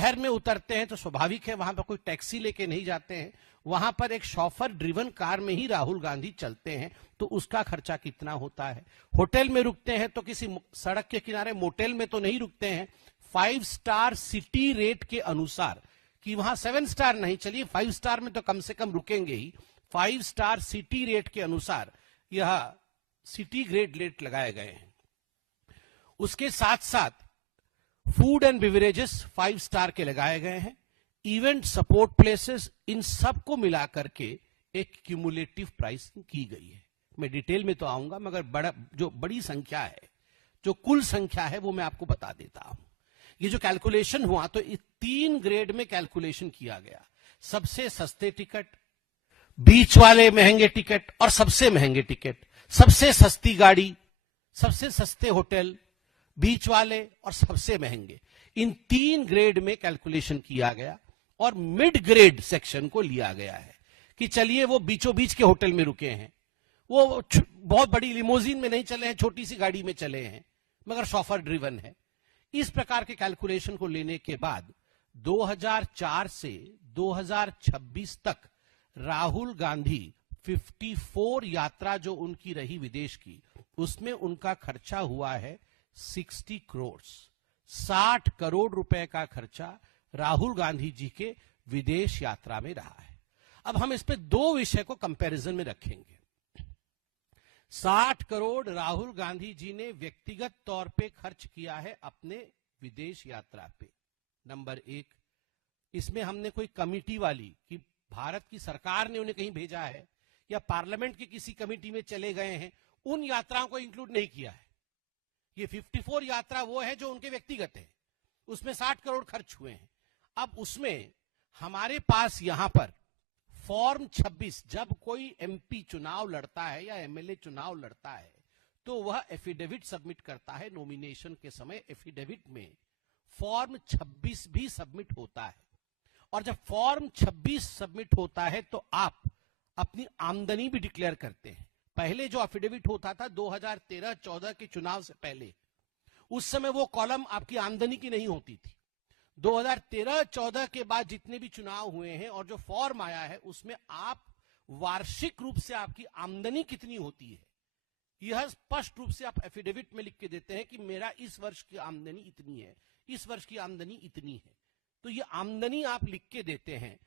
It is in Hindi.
शहर में उतरते हैं तो स्वाभाविक है वहां पर कोई टैक्सी लेके नहीं जाते हैं, वहां पर एक शॉफर ड्रिवन कार में ही राहुल गांधी चलते हैं, तो उसका खर्चा कितना होता है। होटल में रुकते हैं तो किसी सड़क के किनारे मोटेल में तो नहीं रुकते हैं, 5 स्टार सिटी रेट के अनुसार, कि वहां 7 स्टार नहीं, चलिए 5 स्टार में तो कम से कम रुकेंगे ही, 5 स्टार सिटी रेट के अनुसार यह सिटी ग्रेड रेट लगाए गए हैं। उसके साथ साथ फूड एंड बिवरेजेस 5 स्टार के लगाए गए हैं, इवेंट सपोर्ट प्लेसेस, इन सब को मिलाकर के एक क्यूमुलेटिव प्राइसिंग की गई है। मैं डिटेल में तो आऊंगा, मगर जो बड़ी संख्या है, जो कुल संख्या है, वो मैं आपको बता देता हूं। ये जो कैलकुलेशन हुआ तो 3 ग्रेड में कैलकुलेशन किया गया, सबसे सस्ते टिकट, बीच वाले महंगे टिकट और सबसे महंगे टिकट, सबसे सस्ती गाड़ी, सबसे सस्ते होटल, बीच वाले और सबसे महंगे, इन 3 ग्रेड में कैलकुलेशन किया गया और मिड ग्रेड सेक्शन को लिया गया है कि चलिए वो बीचों बीच के होटल में रुके हैं, वो बहुत बड़ी लिमोजिन में नहीं चले हैं, छोटी सी गाड़ी में चले हैं, मगर शॉफर ड्रिवन है। इस प्रकार के कैलकुलेशन को लेने के बाद 2004 से 2026 तक राहुल गांधी 54 यात्रा जो उनकी रही विदेश की, उसमें उनका खर्चा हुआ है 60 करोड़, 60 करोड़ रुपए का खर्चा राहुल गांधी जी के विदेश यात्रा में रहा है। अब हम इस पे 2 विषय को कंपैरिजन में रखेंगे। 60 करोड़ राहुल गांधी जी ने व्यक्तिगत तौर पे खर्च किया है अपने विदेश यात्रा पे, नंबर 1। इसमें हमने कोई कमिटी वाली कि भारत की सरकार ने उन्हें कहीं भेजा है या पार्लियामेंट की किसी कमिटी में चले गए हैं, उन यात्राओं को इंक्लूड नहीं किया है। ये 54 यात्रा वो है जो उनके व्यक्तिगत है, उसमें 60 करोड़ खर्च हुए हैं। अब उसमें हमारे पास यहां पर फॉर्म 26, जब कोई एमपी चुनाव लड़ता है या एमएलए चुनाव लड़ता है तो वह एफिडेविट सबमिट करता है। नॉमिनेशन के समय एफिडेविट में फॉर्म 26 भी सबमिट होता है, और जब फॉर्म 26 सबमिट होता है तो आप अपनी आमदनी भी डिक्लेयर करते हैं। पहले जो एफिडेविट होता था 2013-14 के चुनाव से पहले, उस समय वो कॉलम आपकी आमदनी की नहीं होती थी। 2013-14 के बाद जितने भी चुनाव हुए हैं और जो फॉर्म आया है, उसमें आप वार्षिक रूप से आपकी आमदनी कितनी होती है, यह स्पष्ट रूप से आप एफिडेविट में लिख के देते हैं कि मेरा इस वर्ष की आमदनी इतनी है, इस वर्ष की आमदनी इतनी है। तो ये आमदनी आप लिख के देते हैं,